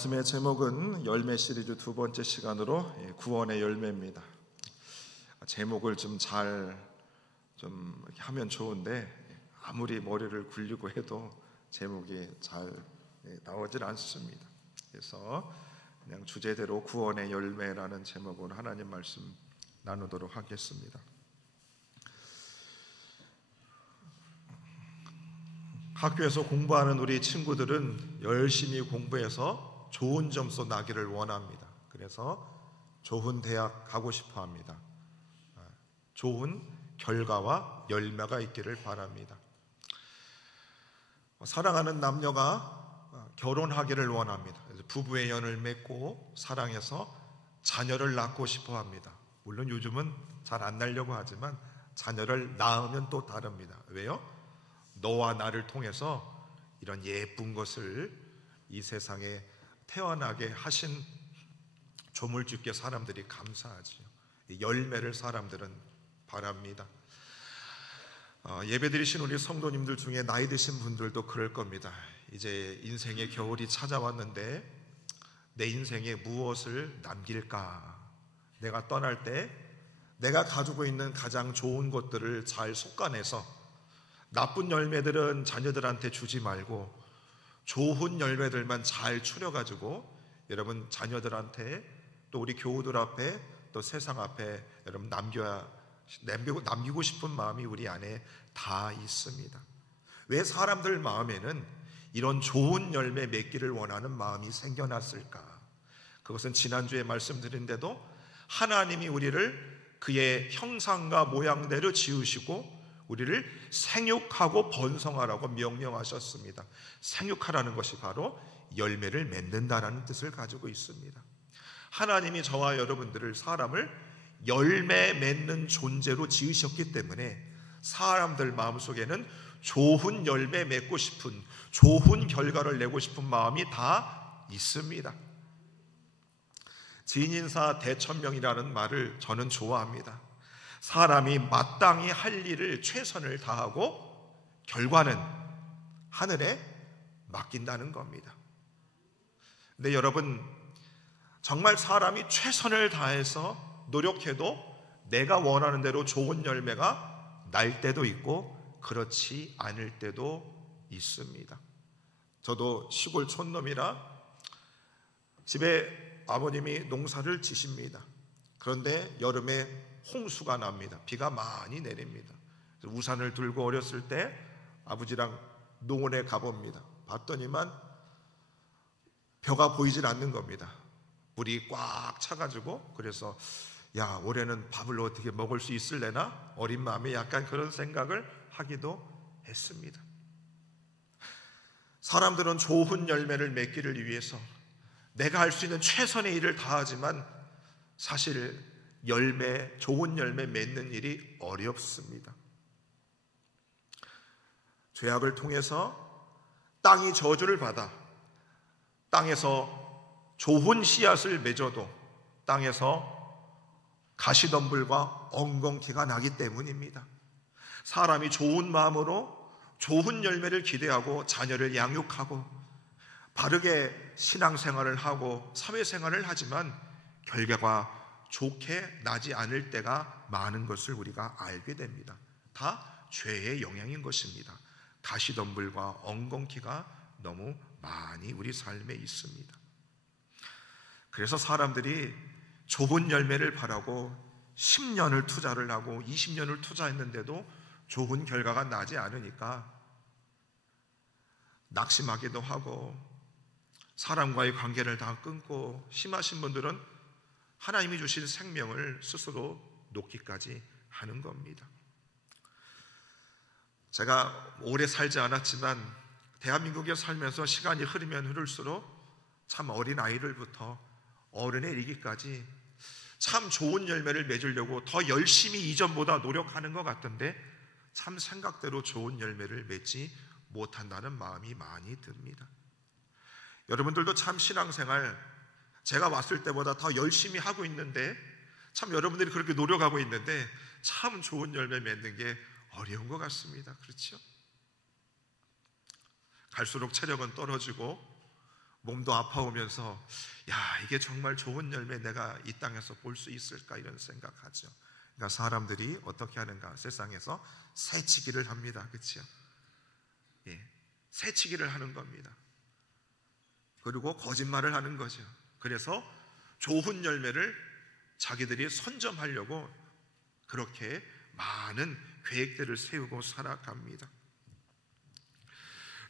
말씀의 제목은 열매 시리즈 두 번째 시간으로 구원의 열매입니다. 제목을 좀 하면 좋은데 아무리 머리를 굴리고 해도 제목이 잘 나오질 않습니다. 그래서 그냥 주제대로 구원의 열매라는 제목으로 하나님 말씀 나누도록 하겠습니다. 학교에서 공부하는 우리 친구들은 열심히 공부해서 좋은 점수 나기를 원합니다. 그래서 좋은 대학 가고 싶어 합니다. 좋은 결과와 열매가 있기를 바랍니다. 사랑하는 남녀가 결혼하기를 원합니다. 그래서 부부의 연을 맺고 사랑해서 자녀를 낳고 싶어 합니다. 물론 요즘은 잘 안 낳으려고 하지만 자녀를 낳으면 또 다릅니다. 왜요? 너와 나를 통해서 이런 예쁜 것을 이 세상에 태어나게 하신 조물주께 사람들이 감사하지요. 열매를 사람들은 바랍니다. 예배드리신 우리 성도님들 중에 나이 드신 분들도 그럴 겁니다. 이제 인생의 겨울이 찾아왔는데 내 인생에 무엇을 남길까? 내가 떠날 때 내가 가지고 있는 가장 좋은 것들을 잘 솎아내서 나쁜 열매들은 자녀들한테 주지 말고 좋은 열매들만 잘 추려가지고 여러분 자녀들한테 또 우리 교우들 앞에 또 세상 앞에 여러분 남기고 싶은 마음이 우리 안에 다 있습니다. 왜 사람들 마음에는 이런 좋은 열매 맺기를 원하는 마음이 생겨났을까? 그것은 지난주에 말씀드린데도 하나님이 우리를 그의 형상과 모양대로 지으시고 우리를 생육하고 번성하라고 명령하셨습니다. 생육하라는 것이 바로 열매를 맺는다라는 뜻을 가지고 있습니다. 하나님이 저와 여러분들을 사람을 열매 맺는 존재로 지으셨기 때문에 사람들 마음속에는 좋은 열매 맺고 싶은 좋은 결과를 내고 싶은 마음이 다 있습니다. 진인사 대천명이라는 말을 저는 좋아합니다. 사람이 마땅히 할 일을 최선을 다하고 결과는 하늘에 맡긴다는 겁니다. 근데 여러분 정말 사람이 최선을 다해서 노력해도 내가 원하는 대로 좋은 열매가 날 때도 있고 그렇지 않을 때도 있습니다. 저도 시골 촌놈이라 집에 아버님이 농사를 지십니다. 그런데 여름에 홍수가 납니다. 비가 많이 내립니다. 우산을 들고 어렸을 때 아버지랑 농원에 가봅니다. 봤더니만 벼가 보이질 않는 겁니다. 물이 꽉 차가지고 그래서 야 올해는 밥을 어떻게 먹을 수 있을래나 어린 마음에 약간 그런 생각을 하기도 했습니다. 사람들은 좋은 열매를 맺기를 위해서 내가 할 수 있는 최선의 일을 다하지만 사실 좋은 열매 맺는 일이 어렵습니다. 죄악을 통해서 땅이 저주를 받아 땅에서 좋은 씨앗을 맺어도 땅에서 가시덤불과 엉겅퀴가 나기 때문입니다. 사람이 좋은 마음으로 좋은 열매를 기대하고 자녀를 양육하고 바르게 신앙생활을 하고 사회생활을 하지만 결과가 좋게 나지 않을 때가 많은 것을 우리가 알게 됩니다. 다 죄의 영향인 것입니다. 가시덤불과 엉겅퀴가 너무 많이 우리 삶에 있습니다. 그래서 사람들이 좋은 열매를 바라고 10년을 투자를 하고 20년을 투자했는데도 좋은 결과가 나지 않으니까 낙심하기도 하고 사람과의 관계를 다 끊고 심하신 분들은 하나님이 주신 생명을 스스로 놓기까지 하는 겁니다. 제가 오래 살지 않았지만 대한민국에 살면서 시간이 흐르면 흐를수록 참 어린아이들부터 어른에 이르기까지 참 좋은 열매를 맺으려고 더 열심히 이전보다 노력하는 것 같던데 참 생각대로 좋은 열매를 맺지 못한다는 마음이 많이 듭니다. 여러분들도 참 신앙생활 제가 왔을 때보다 더 열심히 하고 있는데 참 여러분들이 그렇게 노력하고 있는데 참 좋은 열매 맺는 게 어려운 것 같습니다. 그렇죠? 갈수록 체력은 떨어지고 몸도 아파오면서 야, 이게 정말 좋은 열매 내가 이 땅에서 볼 수 있을까 이런 생각하죠. 그러니까 사람들이 어떻게 하는가? 세상에서 새치기를 합니다. 그렇죠? 예, 새치기를 하는 겁니다. 그리고 거짓말을 하는 거죠. 그래서 좋은 열매를 자기들이 선점하려고 그렇게 많은 계획들을 세우고 살아갑니다.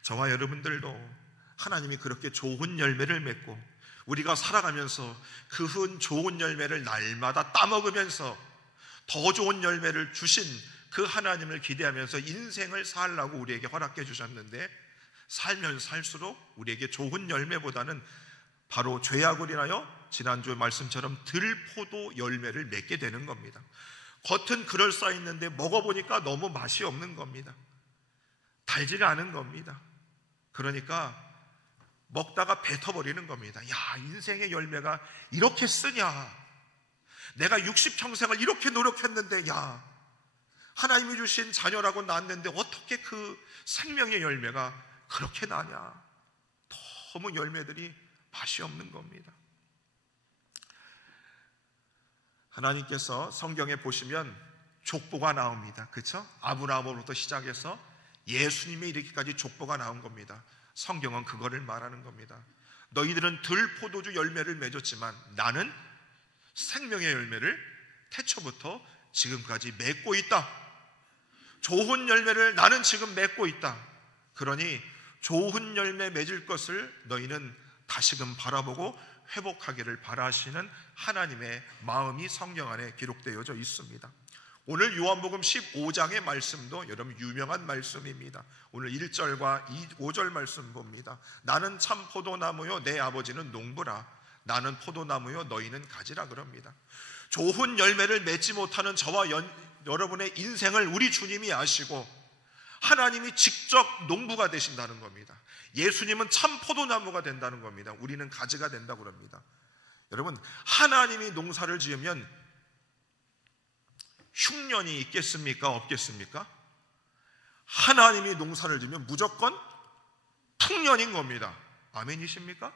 저와 여러분들도 하나님이 그렇게 좋은 열매를 맺고 우리가 살아가면서 그 좋은 열매를 날마다 따먹으면서 더 좋은 열매를 주신 그 하나님을 기대하면서 인생을 살라고 우리에게 허락해 주셨는데, 살면 살수록 우리에게 좋은 열매보다는 바로 죄악을 인하여 지난주 말씀처럼 들포도 열매를 맺게 되는 겁니다. 겉은 그럴싸했는데 먹어보니까 너무 맛이 없는 겁니다. 달지가 않은 겁니다. 그러니까 먹다가 뱉어버리는 겁니다. 야, 인생의 열매가 이렇게 쓰냐? 내가 60평생을 이렇게 노력했는데, 야, 하나님이 주신 자녀라고 낳았는데 어떻게 그 생명의 열매가 그렇게 나냐? 너무 열매들이 맛이 없는 겁니다. 하나님께서 성경에 보시면 족보가 나옵니다. 그렇죠? 아브라함으로부터 시작해서 예수님이 이렇게까지 족보가 나온 겁니다. 성경은 그거를 말하는 겁니다. 너희들은 들포도주 열매를 맺었지만 나는 생명의 열매를 태초부터 지금까지 맺고 있다. 좋은 열매를 나는 지금 맺고 있다. 그러니 좋은 열매 맺을 것을 너희는 다시금 바라보고 회복하기를 바라시는 하나님의 마음이 성경 안에 기록되어져 있습니다. 오늘 요한복음 15장의 말씀도 여러분 유명한 말씀입니다. 오늘 1절과 5절 말씀 봅니다. 나는 참 포도나무요 내 아버지는 농부라. 나는 포도나무요 너희는 가지라 그럽니다. 좋은 열매를 맺지 못하는 저와 여러분의 인생을 우리 주님이 아시고 하나님이 직접 농부가 되신다는 겁니다. 예수님은 참 포도나무가 된다는 겁니다. 우리는 가지가 된다고 합니다. 여러분, 하나님이 농사를 지으면 흉년이 있겠습니까? 없겠습니까? 하나님이 농사를 지으면 무조건 풍년인 겁니다. 아멘이십니까?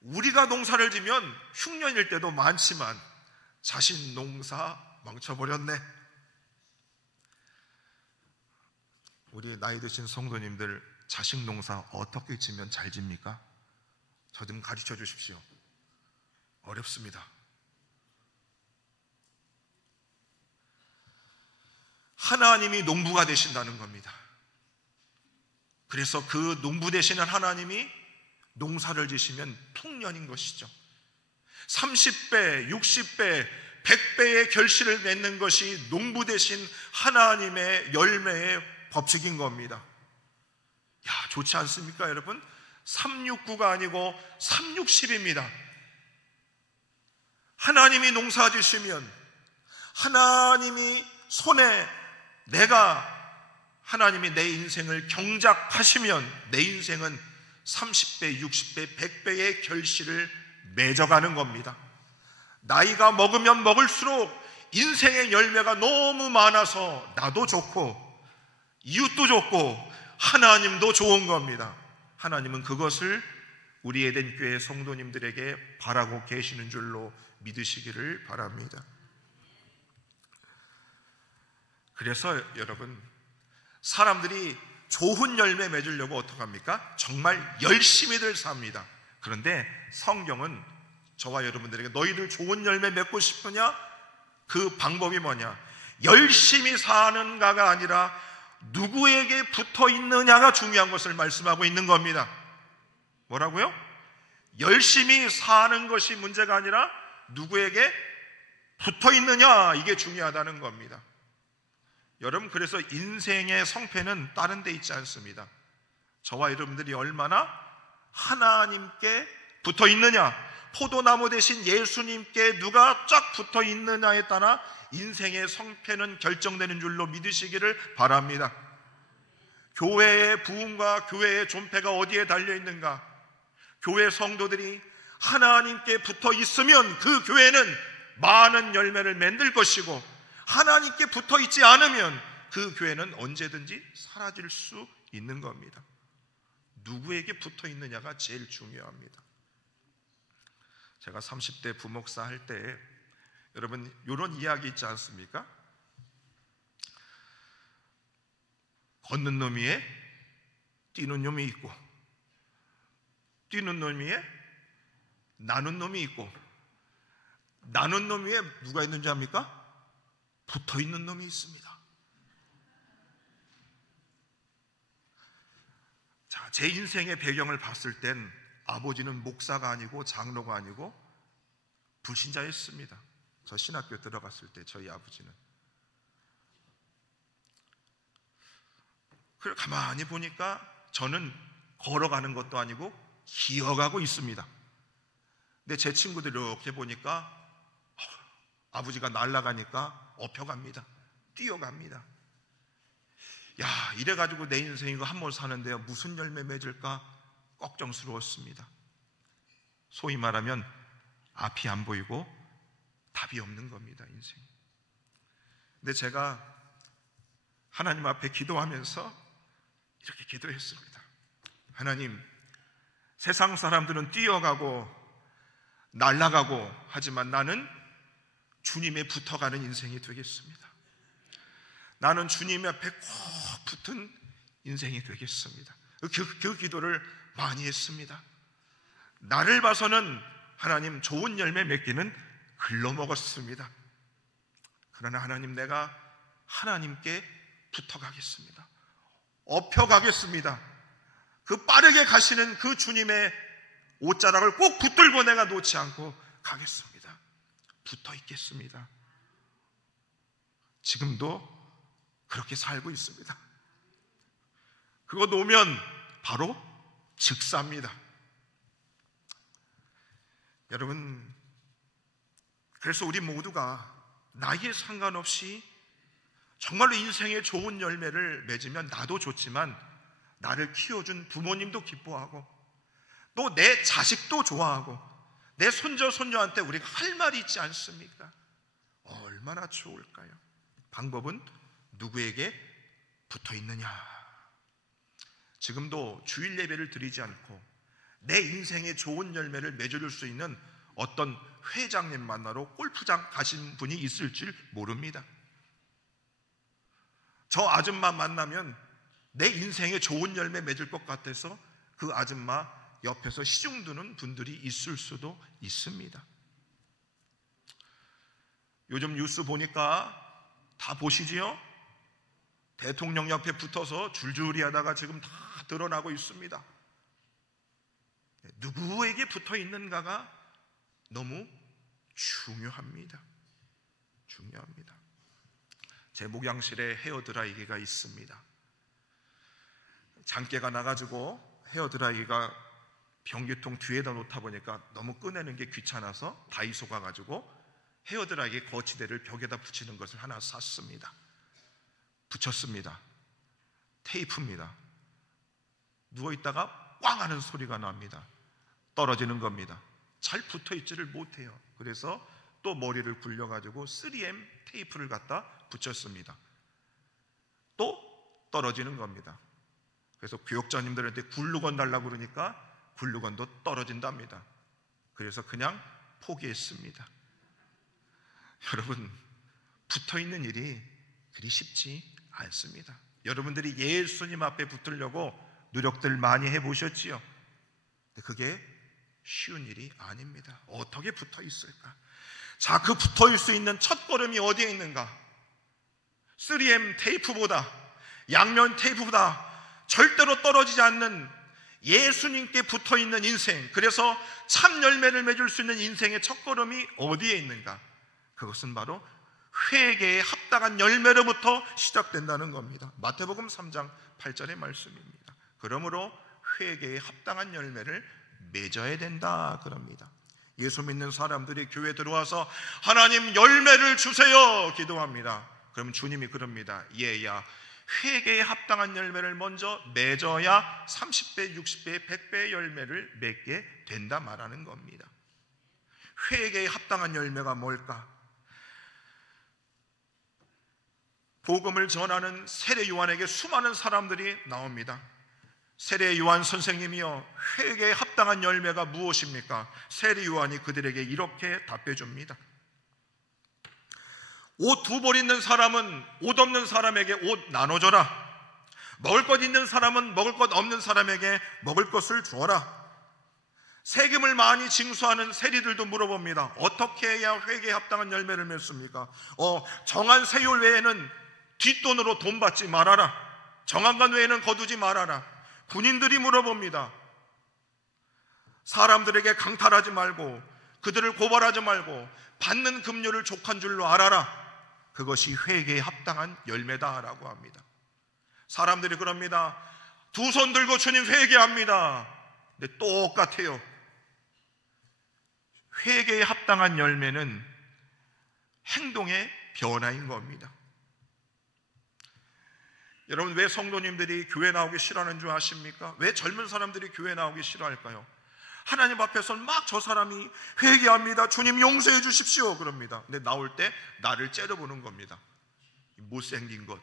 우리가 농사를 지면 흉년일 때도 많지만 자신 농사 망쳐버렸네. 우리 나이 드신 성도님들 자식 농사 어떻게 지면 잘 집니까? 저 좀 가르쳐 주십시오. 어렵습니다. 하나님이 농부가 되신다는 겁니다. 그래서 그 농부 되시는 하나님이 농사를 지시면 풍년인 것이죠. 30배, 60배, 100배의 결실을 맺는 것이 농부 되신 하나님의 열매의 법칙인 겁니다. 야, 좋지 않습니까, 여러분? 369가 아니고 360입니다. 하나님이 농사 지시면, 하나님이 손에 하나님이 내 인생을 경작하시면 내 인생은 30배, 60배, 100배의 결실을 맺어가는 겁니다. 나이가 먹으면 먹을수록 인생의 열매가 너무 많아서 나도 좋고 이웃도 좋고 하나님도 좋은 겁니다. 하나님은 그것을 우리 에덴 교회 성도님들에게 바라고 계시는 줄로 믿으시기를 바랍니다. 그래서 여러분, 사람들이 좋은 열매 맺으려고 어떻게 합니까? 정말 열심히들 삽니다. 그런데 성경은 저와 여러분들에게 너희들 좋은 열매 맺고 싶으냐? 그 방법이 뭐냐? 열심히 사는가가 아니라 누구에게 붙어 있느냐가 중요한 것을 말씀하고 있는 겁니다. 뭐라고요? 열심히 사는 것이 문제가 아니라 누구에게 붙어 있느냐, 이게 중요하다는 겁니다. 여러분, 그래서 인생의 성패는 다른 데 있지 않습니다. 저와 여러분들이 얼마나 하나님께 붙어 있느냐, 포도나무 대신 예수님께 누가 쫙 붙어 있느냐에 따라 인생의 성패는 결정되는 줄로 믿으시기를 바랍니다. 교회의 부흥과 교회의 존폐가 어디에 달려 있는가? 교회 성도들이 하나님께 붙어 있으면 그 교회는 많은 열매를 맺을 것이고, 하나님께 붙어 있지 않으면 그 교회는 언제든지 사라질 수 있는 겁니다. 누구에게 붙어 있느냐가 제일 중요합니다. 제가 30대 부목사 할 때 여러분 이런 이야기 있지 않습니까? 걷는 놈 위에 뛰는 놈이 있고, 뛰는 놈 위에 나는 놈이 있고, 나는 놈 위에 누가 있는지 압니까? 붙어 있는 놈이 있습니다. 자, 제 인생의 배경을 봤을 땐 아버지는 목사가 아니고 장로가 아니고 불신자였습니다. 저 신학교 들어갔을 때 저희 아버지는. 그걸 가만히 보니까 저는 걸어가는 것도 아니고 기어가고 있습니다. 근데 제 친구들이 이렇게 보니까 아버지가 날아가니까 업혀갑니다. 뛰어갑니다. 야, 이래가지고 내 인생 이거 한 번 사는데요, 무슨 열매 맺을까 걱정스러웠습니다. 소위 말하면 앞이 안 보이고 답이 없는 겁니다, 인생. 근데 제가 하나님 앞에 기도하면서 이렇게 기도했습니다. 하나님, 세상 사람들은 뛰어가고 날아가고 하지만 나는 주님에 붙어가는 인생이 되겠습니다. 나는 주님 앞에 꼭 붙은 인생이 되겠습니다. 그 기도를 많이 했습니다. 나를 봐서는 하나님 좋은 열매 맺기는 글러먹었습니다. 그러나 하나님, 내가 하나님께 붙어가겠습니다. 업혀가겠습니다. 그 빠르게 가시는 그 주님의 옷자락을 꼭 붙들고 내가 놓지 않고 가겠습니다. 붙어 있겠습니다. 지금도 그렇게 살고 있습니다. 그거 놓으면 바로 즉사입니다. 여러분, 그래서 우리 모두가 나이에 상관없이 정말로 인생의 좋은 열매를 맺으면 나도 좋지만 나를 키워준 부모님도 기뻐하고 또 내 자식도 좋아하고 내 손자 손녀한테 우리가 할 말이 있지 않습니까? 얼마나 좋을까요? 방법은 누구에게 붙어 있느냐. 지금도 주일 예배를 드리지 않고 내 인생의 좋은 열매를 맺어줄 수 있는 어떤 회장님 만나러 골프장 가신 분이 있을 줄 모릅니다. 저 아줌마 만나면 내 인생에 좋은 열매 맺을 것 같아서 그 아줌마 옆에서 시중 두는 분들이 있을 수도 있습니다. 요즘 뉴스 보니까 다 보시지요? 대통령 옆에 붙어서 줄줄이 하다가 지금 다 드러나고 있습니다. 누구에게 붙어 있는가가 너무 중요합니다. 중요합니다. 제 목양실에 헤어드라이기가 있습니다. 장깨가 나가지고 헤어드라이기가 변기통 뒤에다 놓다 보니까 너무 꺼내는 게 귀찮아서 다이소 가가지고 헤어드라이기 거치대를 벽에다 붙이는 것을 하나 샀습니다. 붙였습니다. 테이프입니다. 누워있다가 꽝 하는 소리가 납니다. 떨어지는 겁니다. 잘 붙어있지를 못해요. 그래서 또 머리를 굴려가지고 3M 테이프를 갖다 붙였습니다. 또 떨어지는 겁니다. 그래서 교역자님들한테 굴루건 달라고 그러니까 굴루건도 떨어진답니다. 그래서 그냥 포기했습니다. 여러분, 붙어있는 일이 그리 쉽지 않습니다. 여러분들이 예수님 앞에 붙으려고 노력들 많이 해보셨지요? 근데 그게 쉬운 일이 아닙니다. 어떻게 붙어 있을까? 자, 그 붙어 있을 수 있는 첫 걸음이 어디에 있는가? 3M 테이프보다, 양면 테이프보다 절대로 떨어지지 않는 예수님께 붙어 있는 인생, 그래서 참 열매를 맺을 수 있는 인생의 첫 걸음이 어디에 있는가? 그것은 바로 회개에 합당한 열매로부터 시작된다는 겁니다. 마태복음 3장 8절의 말씀입니다. 그러므로 회개에 합당한 열매를 맺어야 된다 그럽니다. 예수 믿는 사람들이 교회에 들어와서 하나님 열매를 주세요 기도합니다. 그럼 주님이 그럽니다. 얘야, 회개에 합당한 열매를 먼저 맺어야 30배, 60배, 100배의 열매를 맺게 된다 말하는 겁니다. 회개에 합당한 열매가 뭘까? 복음을 전하는 세례 요한에게 수많은 사람들이 나옵니다. 세례 요한 선생님이여, 회개에 합당한 열매가 무엇입니까? 세례 요한이 그들에게 이렇게 답해 줍니다. 옷 2벌 있는 사람은 옷 없는 사람에게 옷 나눠줘라. 먹을 것 있는 사람은 먹을 것 없는 사람에게 먹을 것을 주어라. 세금을 많이 징수하는 세리들도 물어봅니다. 어떻게 해야 회개에 합당한 열매를 맺습니까? 정한 세율 외에는 뒷돈으로 돈 받지 말아라. 정한간 외에는 거두지 말아라. 군인들이 물어봅니다. 사람들에게 강탈하지 말고 그들을 고발하지 말고 받는 급료를 족한 줄로 알아라. 그것이 회개에 합당한 열매다라고 합니다. 사람들이 그럽니다. 2손 들고 주님 회개합니다. 근데 똑같아요. 회개에 합당한 열매는 행동의 변화인 겁니다. 여러분, 왜 성도님들이 교회 나오기 싫어하는 줄 아십니까? 왜 젊은 사람들이 교회 나오기 싫어할까요? 하나님 앞에서 막 저 사람이 회개합니다. 주님 용서해 주십시오. 그럽니다. 근데 나올 때 나를 째려보는 겁니다. 못생긴 것.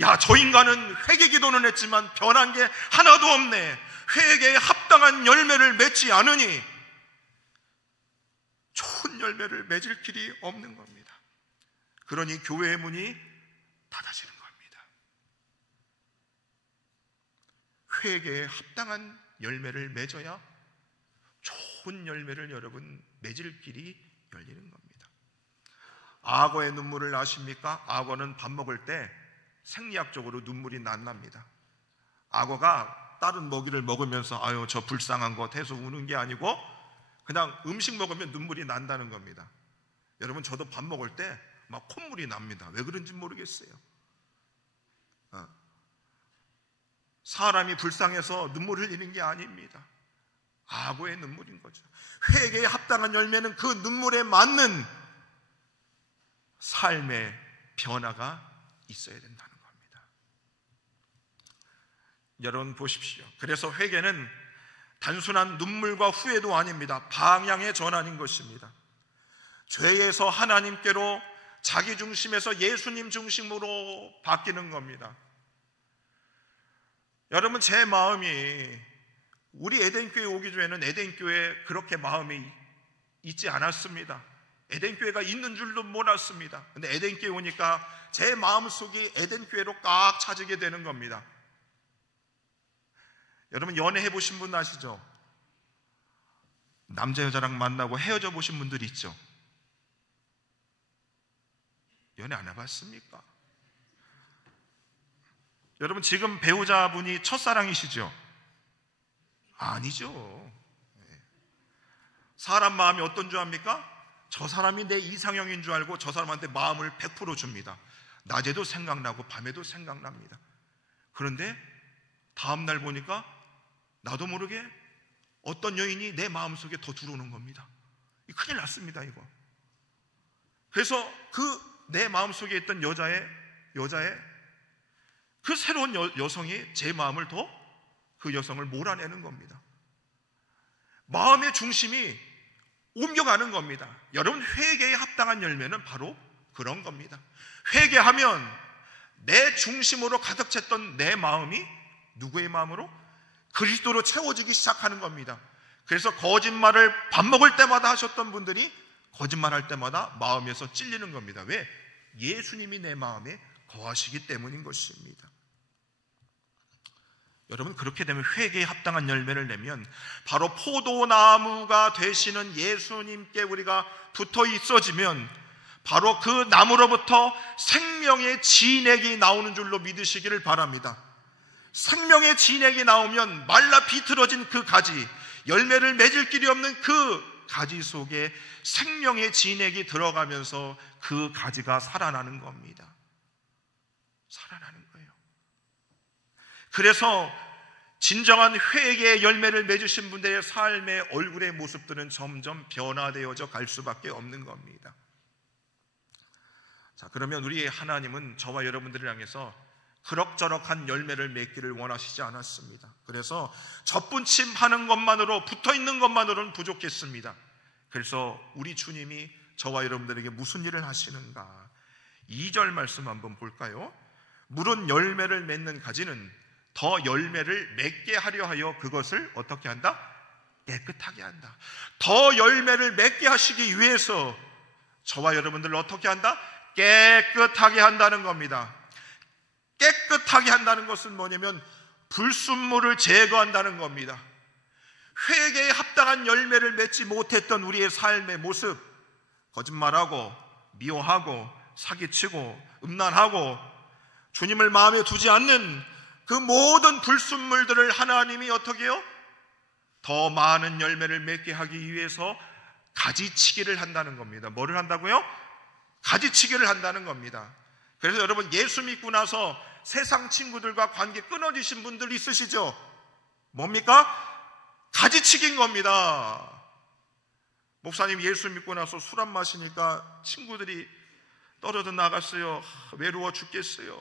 야, 저 인간은 회개 기도는 했지만 변한 게 하나도 없네. 회개에 합당한 열매를 맺지 않으니 좋은 열매를 맺을 길이 없는 겁니다. 그러니 교회의 문이 닫아지는 겁니다. 회개에 합당한 열매를 맺어야 좋은 열매를 여러분 맺을 길이 열리는 겁니다. 악어의 눈물을 아십니까? 악어는 밥 먹을 때 생리학적으로 눈물이 납니다. 악어가 다른 먹이를 먹으면서 아유 저 불쌍한 것 해서 우는 게 아니고 그냥 음식 먹으면 눈물이 난다는 겁니다. 여러분, 저도 밥 먹을 때 막 콧물이 납니다. 왜 그런지 모르겠어요. 사람이 불쌍해서 눈물을 흘리는 게 아닙니다. 악어의 눈물인 거죠. 회개에 합당한 열매는 그 눈물에 맞는 삶의 변화가 있어야 된다는 겁니다. 여러분 보십시오. 그래서 회개는 단순한 눈물과 후회도 아닙니다. 방향의 전환인 것입니다. 죄에서 하나님께로, 자기 중심에서 예수님 중심으로 바뀌는 겁니다. 여러분, 제 마음이 우리 에덴교회 오기 전에는 에덴교회에 그렇게 마음이 있지 않았습니다. 에덴교회가 있는 줄도 몰랐습니다. 근데 에덴교회 오니까 제 마음속이 에덴교회로 꽉 차지게 되는 겁니다. 여러분, 연애해 보신 분 아시죠? 남자 여자랑 만나고 헤어져 보신 분들이 있죠? 연애 안 해봤습니까? 여러분, 지금 배우자분이 첫사랑이시죠? 아니죠. 사람 마음이 어떤 줄 압니까? 저 사람이 내 이상형인 줄 알고 저 사람한테 마음을 100% 줍니다. 낮에도 생각나고 밤에도 생각납니다. 그런데 다음날 보니까 나도 모르게 어떤 여인이 내 마음속에 더 들어오는 겁니다. 큰일 났습니다, 이거. 그래서 그 내 마음속에 있던 여자의 그 새로운 여성이 제 마음을 더 그 여성을 몰아내는 겁니다. 마음의 중심이 옮겨가는 겁니다. 여러분, 회개에 합당한 열매는 바로 그런 겁니다. 회개하면 내 중심으로 가득 찼던 내 마음이 누구의 마음으로? 그리스도로 채워지기 시작하는 겁니다. 그래서 거짓말을 밥 먹을 때마다 하셨던 분들이 거짓말할 때마다 마음에서 찔리는 겁니다. 왜? 예수님이 내 마음에 거하시기 때문인 것입니다. 여러분, 그렇게 되면 회개에 합당한 열매를 내면 바로 포도나무가 되시는 예수님께 우리가 붙어 있어지면 바로 그 나무로부터 생명의 진액이 나오는 줄로 믿으시기를 바랍니다. 생명의 진액이 나오면 말라 비틀어진 그 가지, 열매를 맺을 길이 없는 그 가지 속에 생명의 진액이 들어가면서 그 가지가 살아나는 겁니다. 살아나는 거예요. 그래서 진정한 회개의 열매를 맺으신 분들의 삶의 얼굴의 모습들은 점점 변화되어져 갈 수밖에 없는 겁니다. 자, 그러면 우리 하나님은 저와 여러분들을 향해서 그럭저럭한 열매를 맺기를 원하시지 않았습니다. 그래서 접붙임하는 것만으로, 붙어있는 것만으로는 부족했습니다. 그래서 우리 주님이 저와 여러분들에게 무슨 일을 하시는가? 2절 말씀 한번 볼까요? 물은 열매를 맺는 가지는 더 열매를 맺게 하려 하여 그것을 어떻게 한다? 깨끗하게 한다. 더 열매를 맺게 하시기 위해서 저와 여러분들을 어떻게 한다? 깨끗하게 한다는 겁니다. 깨끗하게 한다는 것은 뭐냐면 불순물을 제거한다는 겁니다. 회개에 합당한 열매를 맺지 못했던 우리의 삶의 모습, 거짓말하고 미워하고 사기치고 음란하고 주님을 마음에 두지 않는 그 모든 불순물들을 하나님이 어떻게 해요? 더 많은 열매를 맺게 하기 위해서 가지치기를 한다는 겁니다. 뭐를 한다고요? 가지치기를 한다는 겁니다. 그래서 여러분, 예수 믿고 나서 세상 친구들과 관계 끊어지신 분들 있으시죠? 뭡니까? 가지치기인 겁니다. 목사님, 예수 믿고 나서 술 안 마시니까 친구들이 떨어져 나갔어요. 외로워 죽겠어요.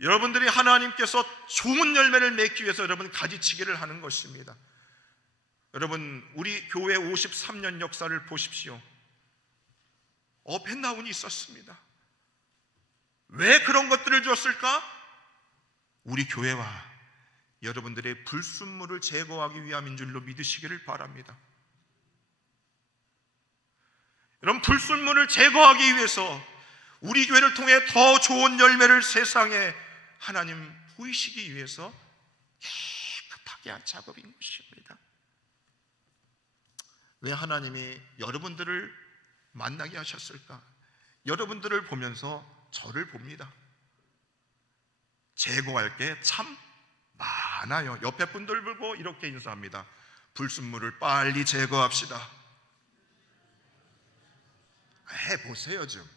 여러분들이 하나님께서 좋은 열매를 맺기 위해서 여러분 가지치기를 하는 것입니다. 여러분, 우리 교회 53년 역사를 보십시오. 업앤다운이 있었습니다. 왜 그런 것들을 주었을까? 우리 교회와 여러분들의 불순물을 제거하기 위함인 줄로 믿으시기를 바랍니다. 여러분, 불순물을 제거하기 위해서 우리 교회를 통해 더 좋은 열매를 세상에 하나님 보이시기 위해서 깨끗하게 한 작업인 것입니다. 왜 하나님이 여러분들을 만나게 하셨을까? 여러분들을 보면서 저를 봅니다. 제거할 게 참 많아요. 옆에 분들 보고 이렇게 인사합니다. 불순물을 빨리 제거합시다. 해보세요 좀.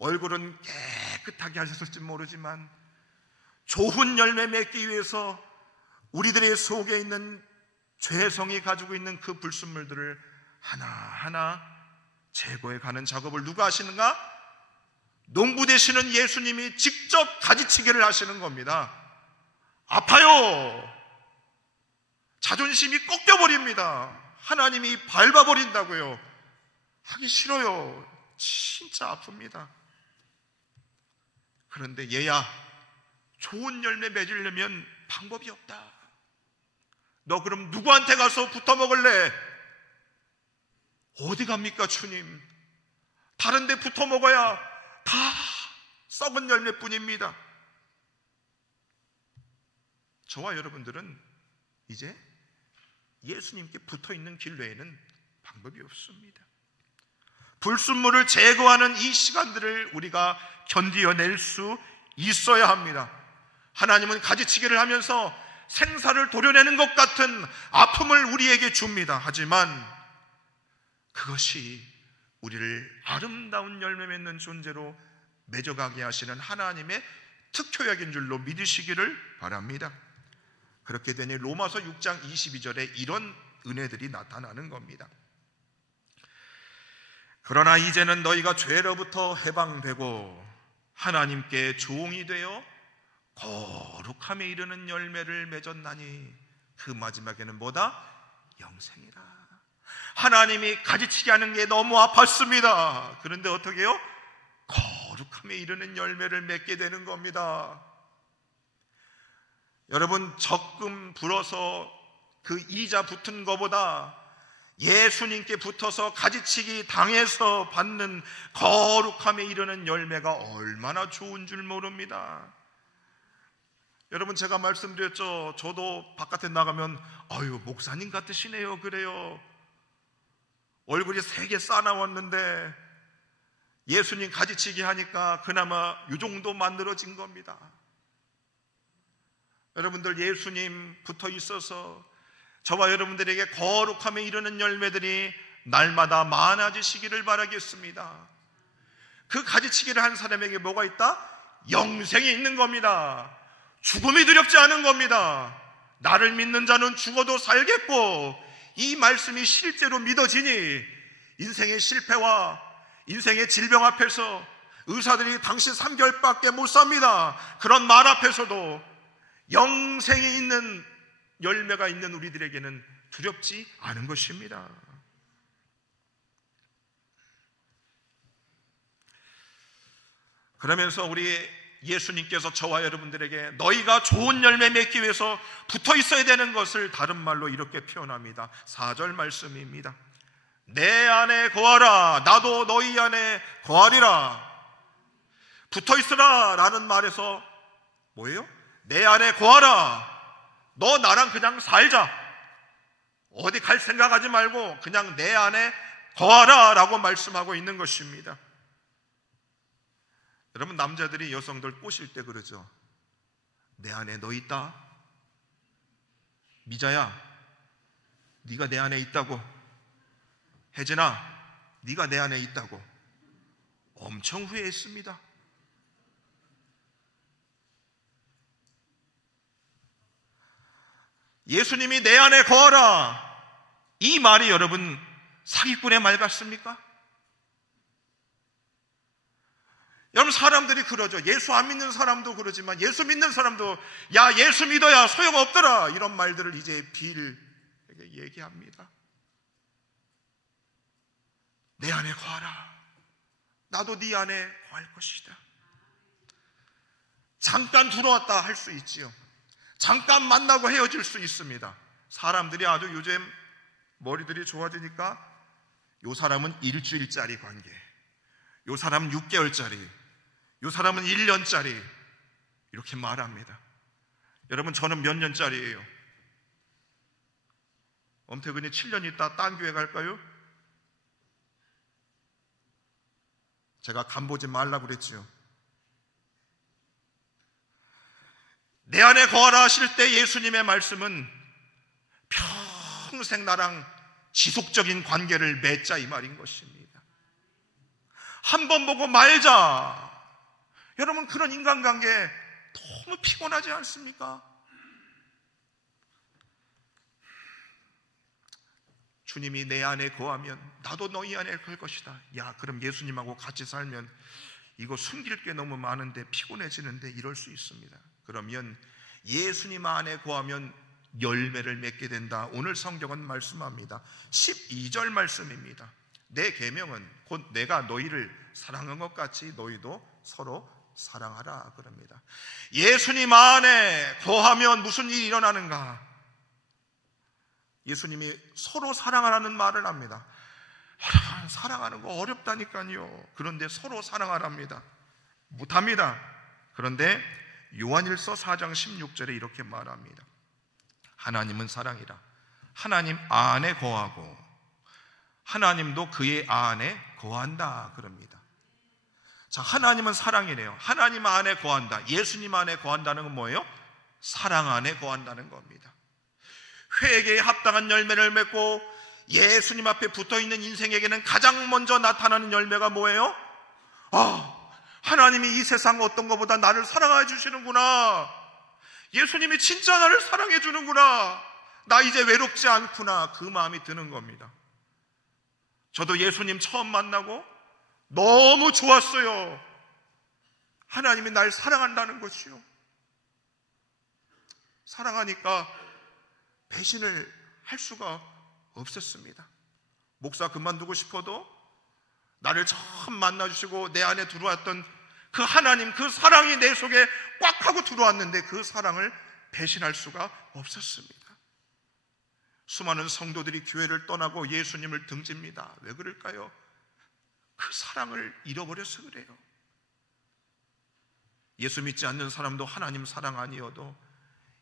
얼굴은 깨끗하게 하셨을지 모르지만 좋은 열매 맺기 위해서 우리들의 속에 있는 죄성이 가지고 있는 그 불순물들을 하나하나 제거해 가는 작업을 누가 하시는가? 농부 되시는 예수님이 직접 가지치기를 하시는 겁니다. 아파요. 자존심이 꺾여버립니다. 하나님이 밟아버린다고요. 하기 싫어요. 진짜 아픕니다. 그런데 얘야, 좋은 열매 맺으려면 방법이 없다. 너 그럼 누구한테 가서 붙어 먹을래? 어디 갑니까 주님? 다른 데 붙어 먹어야 다 썩은 열매뿐입니다. 저와 여러분들은 이제 예수님께 붙어있는 길 외에는 방법이 없습니다. 불순물을 제거하는 이 시간들을 우리가 견디어낼 수 있어야 합니다. 하나님은 가지치기를 하면서 생사를 도려내는 것 같은 아픔을 우리에게 줍니다. 하지만 그것이 우리를 아름다운 열매 맺는 존재로 맺어가게 하시는 하나님의 특효약인 줄로 믿으시기를 바랍니다. 그렇게 되니 로마서 6장 22절에 이런 은혜들이 나타나는 겁니다. 그러나 이제는 너희가 죄로부터 해방되고 하나님께 종이 되어 거룩함에 이르는 열매를 맺었나니 그 마지막에는 뭐다? 영생이라. 하나님이 가지치기 하는 게 너무 아팠습니다. 그런데 어떻게 해요? 거룩함에 이르는 열매를 맺게 되는 겁니다. 여러분, 적금 불어서 그 이자 붙은 것보다 예수님께 붙어서 가지치기 당해서 받는 거룩함에 이르는 열매가 얼마나 좋은 줄 모릅니다. 여러분, 제가 말씀드렸죠. 저도 바깥에 나가면 아유, 목사님 같으시네요. 그래요. 얼굴이 3개 싸나웠는데 예수님 가지치기 하니까 그나마 이 정도 만들어진 겁니다. 여러분들, 예수님 붙어 있어서 저와 여러분들에게 거룩함에 이르는 열매들이 날마다 많아지시기를 바라겠습니다. 그 가지치기를 한 사람에게 뭐가 있다? 영생이 있는 겁니다. 죽음이 두렵지 않은 겁니다. 나를 믿는 자는 죽어도 살겠고, 이 말씀이 실제로 믿어지니 인생의 실패와 인생의 질병 앞에서 의사들이 당신 3개월밖에 못 삽니다. 그런 말 앞에서도 영생이 있는 열매가 있는 우리들에게는 두렵지 않은 것입니다. 그러면서 우리 예수님께서 저와 여러분들에게 너희가 좋은 열매 맺기 위해서 붙어 있어야 되는 것을 다른 말로 이렇게 표현합니다. 4절 말씀입니다. 내 안에 거하라, 나도 너희 안에 거하리라. 붙어 있으라 라는 말에서 뭐예요? 내 안에 거하라. 너 나랑 그냥 살자. 어디 갈 생각하지 말고 그냥 내 안에 거하라 라고 말씀하고 있는 것입니다. 여러분, 남자들이 여성들 꼬실 때 그러죠. 내 안에 너 있다. 미자야, 네가 내 안에 있다고. 혜진아, 네가 내 안에 있다고. 엄청 후회했습니다. 예수님이 내 안에 거하라, 이 말이 여러분 사기꾼의 말 같습니까? 여러분, 사람들이 그러죠. 예수 안 믿는 사람도 그러지만 예수 믿는 사람도 야, 예수 믿어야 소용없더라, 이런 말들을 이제 빌에게 얘기합니다. 내 안에 거하라, 나도 네 안에 거할 것이다. 잠깐 들어왔다 할 수 있지요. 잠깐 만나고 헤어질 수 있습니다. 사람들이 아주 요즘 머리들이 좋아지니까 요 사람은 일주일짜리 관계, 요 사람은 6개월짜리, 요 사람은 1년짜리, 이렇게 말합니다. 여러분, 저는 몇 년짜리예요? 엄태근이 7년 있다 딴 교회 갈까요? 제가 간 보지 말라고 그랬지요. 내 안에 거하라 하실 때 예수님의 말씀은 평생 나랑 지속적인 관계를 맺자, 이 말인 것입니다. 한 번 보고 말자. 여러분, 그런 인간관계 너무 피곤하지 않습니까? 주님이 내 안에 거하면 나도 너희 안에 걸 것이다. 야, 그럼 예수님하고 같이 살면 이거 숨길 게 너무 많은데 피곤해지는데, 이럴 수 있습니다. 그러면 예수님 안에 거하면 열매를 맺게 된다. 오늘 성경은 말씀합니다. 12절 말씀입니다. 내 계명은 곧 내가 너희를 사랑한 것 같이 너희도 서로 사랑하라 그럽니다. 예수님 안에 거하면 무슨 일이 일어나는가? 예수님이 서로 사랑하라는 말을 합니다. 사랑하는 거 어렵다니까요. 그런데 서로 사랑하랍니다. 못합니다. 그런데 요한일서 4장 16절에 이렇게 말합니다. 하나님은 사랑이라. 하나님 안에 거하고 하나님도 그의 안에 거한다 그럽니다. 자, 하나님은 사랑이래요. 하나님 안에 거한다. 예수님 안에 거한다는 건 뭐예요? 사랑 안에 거한다는 겁니다. 회개에 합당한 열매를 맺고 예수님 앞에 붙어있는 인생에게는 가장 먼저 나타나는 열매가 뭐예요? 하나님이 이 세상 어떤 것보다 나를 사랑해 주시는구나. 예수님이 진짜 나를 사랑해 주는구나. 나 이제 외롭지 않구나. 그 마음이 드는 겁니다. 저도 예수님 처음 만나고 너무 좋았어요. 하나님이 날 사랑한다는 것이요. 사랑하니까 배신을 할 수가 없었습니다. 목사 그만두고 싶어도 나를 처음 만나주시고 내 안에 들어왔던 그 하나님, 그 사랑이 내 속에 꽉 하고 들어왔는데 그 사랑을 배신할 수가 없었습니다. 수많은 성도들이 교회를 떠나고 예수님을 등집니다. 왜 그럴까요? 그 사랑을 잃어버려서 그래요. 예수 믿지 않는 사람도 하나님 사랑 아니어도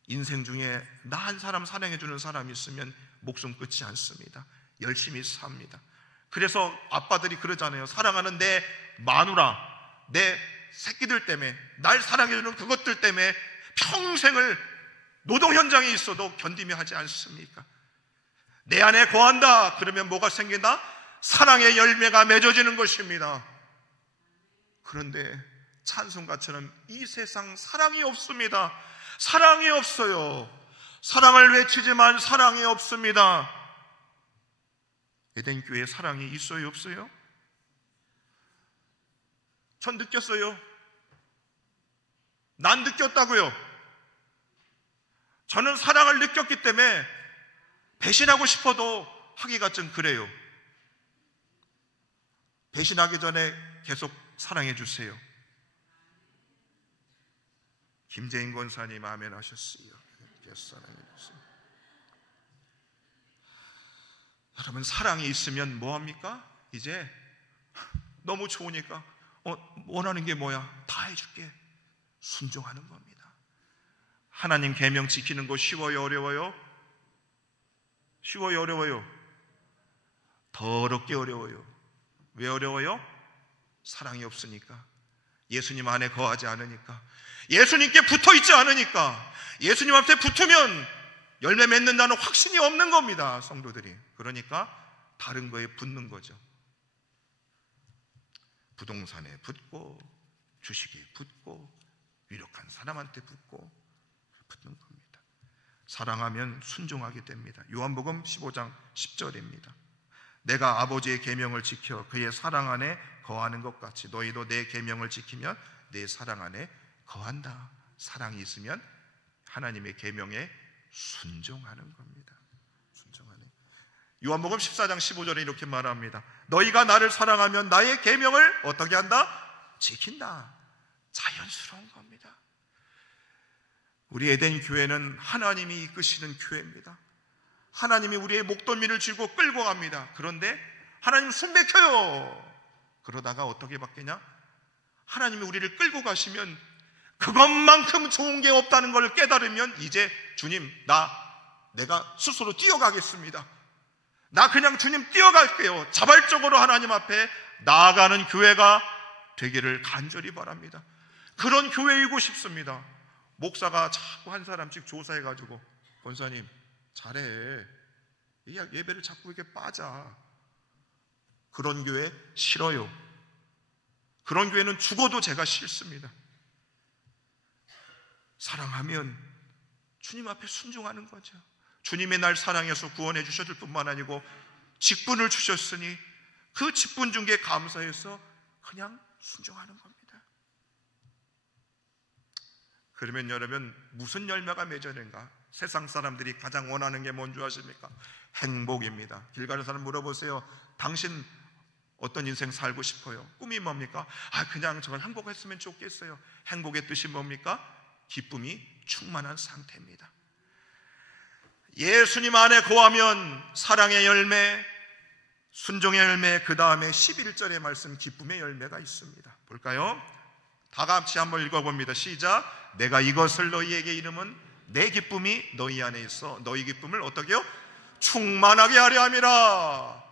인생 중에 나 한 사람 사랑해주는 사람이 있으면 목숨 끊지 않습니다. 열심히 삽니다. 그래서 아빠들이 그러잖아요. 사랑하는 내 마누라, 내 새끼들 때문에, 날 사랑해주는 그것들 때문에 평생을 노동 현장에 있어도 견디며 하지 않습니까? 내 안에 거한다 그러면 뭐가 생긴다? 사랑의 열매가 맺어지는 것입니다. 그런데 찬송가처럼 이 세상 사랑이 없습니다. 사랑이 없어요. 사랑을 외치지만 사랑이 없습니다. 에덴교회에 사랑이 있어요, 없어요? 전 느꼈어요. 난 느꼈다고요. 저는 사랑을 느꼈기 때문에 배신하고 싶어도 하기가 좀 그래요. 배신하기 전에 계속 사랑해 주세요. 김재인 권사님 아멘 하셨어요. 여러분, 사랑이 있으면 뭐합니까? 이제 너무 좋으니까 원하는 게 뭐야? 다 해줄게. 순종하는 겁니다. 하나님 계명 지키는 거 쉬워요, 어려워요? 쉬워요, 어려워요? 더럽게 어려워요. 왜 어려워요? 사랑이 없으니까. 예수님 안에 거하지 않으니까. 예수님께 붙어있지 않으니까. 예수님 앞에 붙으면 열매 맺는다는 확신이 없는 겁니다, 성도들이. 그러니까 다른 거에 붙는 거죠. 부동산에 붙고, 주식에 붙고, 유력한 사람한테 붙고, 붙는 겁니다. 사랑하면 순종하게 됩니다. 요한복음 15장 10절입니다. 내가 아버지의 계명을 지켜 그의 사랑 안에 거하는 것 같이 너희도 내 계명을 지키면 내 사랑 안에 거한다. 사랑이 있으면 하나님의 계명에 순종하는 겁니다. 순종하는. 요한복음 14장 15절에 이렇게 말합니다. 너희가 나를 사랑하면 나의 계명을 어떻게 한다? 지킨다. 자연스러운 겁니다. 우리 에덴 교회는 하나님이 이끄시는 교회입니다. 하나님이 우리의 목덜미를 쥐고 끌고 갑니다. 그런데 하나님 숨 막혀요. 그러다가 어떻게 바뀌냐? 하나님이 우리를 끌고 가시면 그것만큼 좋은 게 없다는 걸 깨달으면 이제 주님, 내가 스스로 뛰어가겠습니다. 나 그냥 주님 뛰어갈게요. 자발적으로 하나님 앞에 나아가는 교회가 되기를 간절히 바랍니다. 그런 교회이고 싶습니다. 목사가 자꾸 한 사람씩 조사해가지고 권사님 잘해, 예배를 자꾸 이렇게 빠져. 그런 교회 싫어요. 그런 교회는 죽어도 제가 싫습니다. 사랑하면 주님 앞에 순종하는 거죠. 주님의 날 사랑해서 구원해 주셨을 뿐만 아니고 직분을 주셨으니 그 직분 중에 감사해서 그냥 순종하는 겁니다. 그러면 여러분, 무슨 열매가 맺어낸가? 세상 사람들이 가장 원하는 게 뭔지 아십니까? 행복입니다. 길 가는 사람 물어보세요. 당신 어떤 인생 살고 싶어요? 꿈이 뭡니까? 그냥 저는 행복했으면 좋겠어요. 행복의 뜻이 뭡니까? 기쁨이 충만한 상태입니다. 예수님 안에 거하면 사랑의 열매, 순종의 열매, 그 다음에 11절의 말씀 기쁨의 열매가 있습니다. 볼까요? 다 같이 한번 읽어봅니다. 시작. 내가 이것을 너희에게 이름은 내 기쁨이 너희 안에 있어 너희 기쁨을 어떻게 해요? 충만하게 하려 함이라.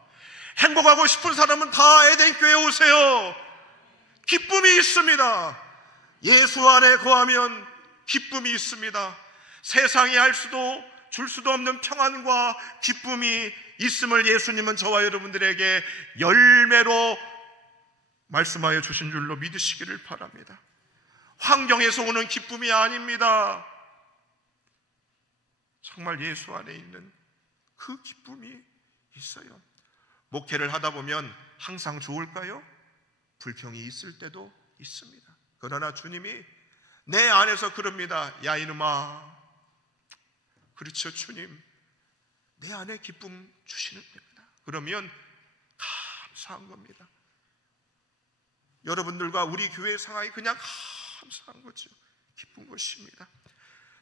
행복하고 싶은 사람은 다 에덴교회에 오세요. 기쁨이 있습니다. 예수 안에 거하면 기쁨이 있습니다. 세상이 알 수도 줄 수도 없는 평안과 기쁨이 있음을 예수님은 저와 여러분들에게 열매로 말씀하여 주신 줄로 믿으시기를 바랍니다. 환경에서 오는 기쁨이 아닙니다. 정말 예수 안에 있는 그 기쁨이 있어요. 목회를 하다 보면 항상 좋을까요? 불평이 있을 때도 있습니다. 그러나 주님이 내 안에서 그럽니다. 야 이놈아, 그렇죠 주님, 내 안에 기쁨 주시는 겁니다. 그러면 감사한 겁니다. 여러분들과 우리 교회의 상황이 그냥 감사한 거죠. 기쁜 것입니다.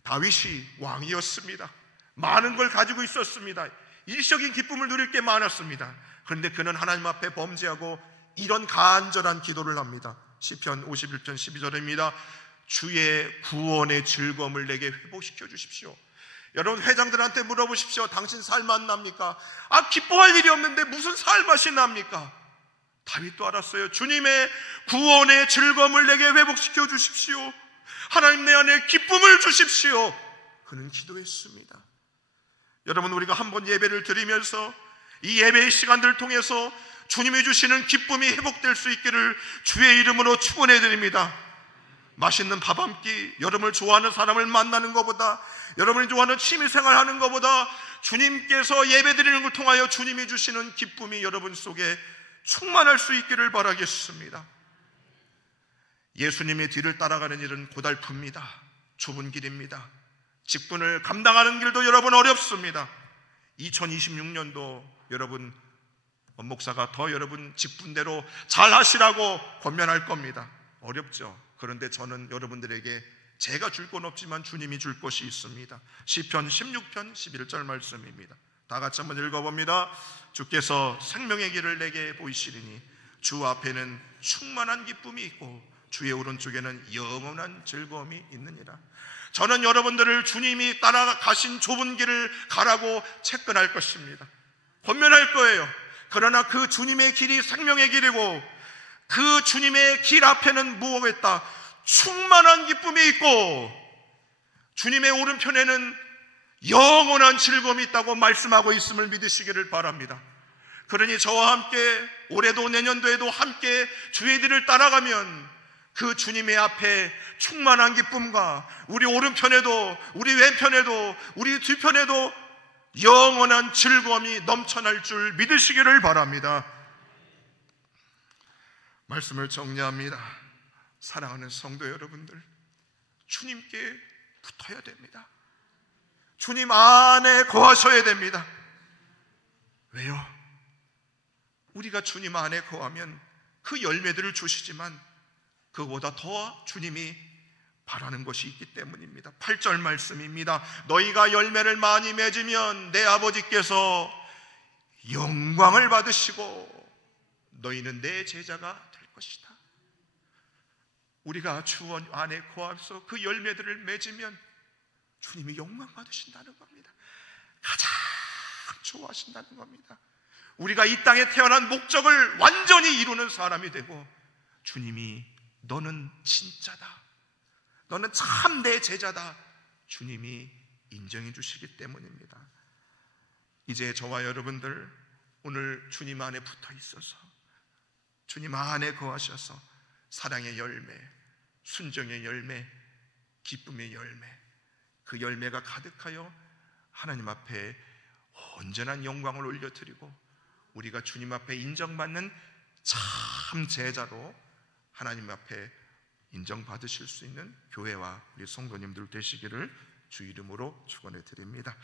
다윗이 왕이었습니다. 많은 걸 가지고 있었습니다. 일시적인 기쁨을 누릴 게 많았습니다. 그런데 그는 하나님 앞에 범죄하고 이런 간절한 기도를 합니다. 시편 51편 12절입니다. 주의 구원의 즐거움을 내게 회복시켜 주십시오. 여러분, 회장들한테 물어보십시오. 당신 살 맛납니까? 기뻐할 일이 없는데 무슨 살 맛이 납니까? 다윗도 알았어요. 주님의 구원의 즐거움을 내게 회복시켜 주십시오. 하나님 내 안에 기쁨을 주십시오. 그는 기도했습니다. 여러분, 우리가 한번 예배를 드리면서 이 예배의 시간들을 통해서 주님이 주시는 기쁨이 회복될 수 있기를 주의 이름으로 축원해 드립니다. 맛있는 밥 한 끼, 여러분을 좋아하는 사람을 만나는 것보다, 여러분이 좋아하는 취미생활 하는 것보다 주님께서 예배 드리는 걸 통하여 주님이 주시는 기쁨이 여러분 속에 충만할 수 있기를 바라겠습니다. 예수님의 뒤를 따라가는 일은 고달픕니다. 좁은 길입니다. 직분을 감당하는 길도 여러분 어렵습니다. 2026년도 여러분 목사가 더 여러분 직분대로 잘 하시라고 권면할 겁니다. 어렵죠. 그런데 저는 여러분들에게 제가 줄 건 없지만 주님이 줄 것이 있습니다. 시편 16편 11절 말씀입니다. 다 같이 한번 읽어봅니다. 주께서 생명의 길을 내게 보이시리니 주 앞에는 충만한 기쁨이 있고 주의 오른쪽에는 영원한 즐거움이 있느니라. 저는 여러분들을 주님이 따라가신 좁은 길을 가라고 채권할 것입니다. 권면할 거예요. 그러나 그 주님의 길이 생명의 길이고 그 주님의 길 앞에는 무엇가 있다? 충만한 기쁨이 있고 주님의 오른편에는 영원한 즐거움이 있다고 말씀하고 있음을 믿으시기를 바랍니다. 그러니 저와 함께 올해도 내년도에도 함께 주의 길을 따라가면 그 주님의 앞에 충만한 기쁨과 우리 오른편에도 우리 왼편에도 우리 뒤편에도 영원한 즐거움이 넘쳐날 줄 믿으시기를 바랍니다. 말씀을 정리합니다. 사랑하는 성도 여러분들, 주님께 붙어야 됩니다. 주님 안에 거하셔야 됩니다. 왜요? 우리가 주님 안에 거하면 그 열매들을 주시지만 그보다 더 주님이 바라는 것이 있기 때문입니다. 8절 말씀입니다. 너희가 열매를 많이 맺으면 내 아버지께서 영광을 받으시고 너희는 내 제자가 될 것이다. 우리가 주 안에 거하면서 그 열매들을 맺으면 주님이 영광 받으신다는 겁니다. 가장 좋아하신다는 겁니다. 우리가 이 땅에 태어난 목적을 완전히 이루는 사람이 되고 주님이 너는 진짜다, 너는 참 내 제자다, 주님이 인정해 주시기 때문입니다. 이제 저와 여러분들 오늘 주님 안에 붙어 있어서 주님 안에 거하셔서 사랑의 열매, 순종의 열매, 기쁨의 열매, 그 열매가 가득하여 하나님 앞에 온전한 영광을 올려드리고 우리가 주님 앞에 인정받는 참 제자로 하나님 앞에 인정받으실 수 있는 교회와 우리 성도님들 되시기를 주 이름으로 축원해 드립니다.